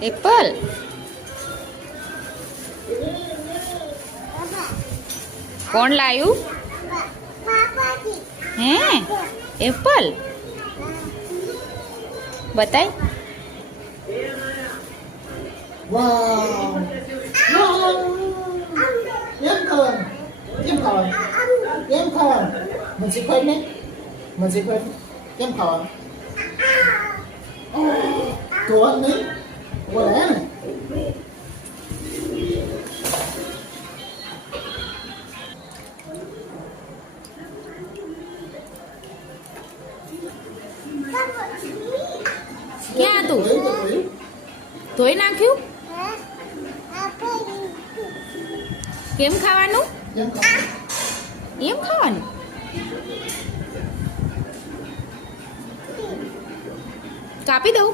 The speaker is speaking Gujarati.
એપલ. કોણ લાયું? હે એપલ બતાય. વાવ વાવ એમ ખાવાનું કેમ ખાવાનું કેમ ખાવાનું મજી ખોઈ ને મજી ખોઈ કેમ ખાવાનું તો નહીં બોલે ને ક્યાં હતું? ધોઈ નાખ્યું. કેમ ખાવાનું? કેમ ખાવાનું એમ ખાવાનું. કાપી દઉં.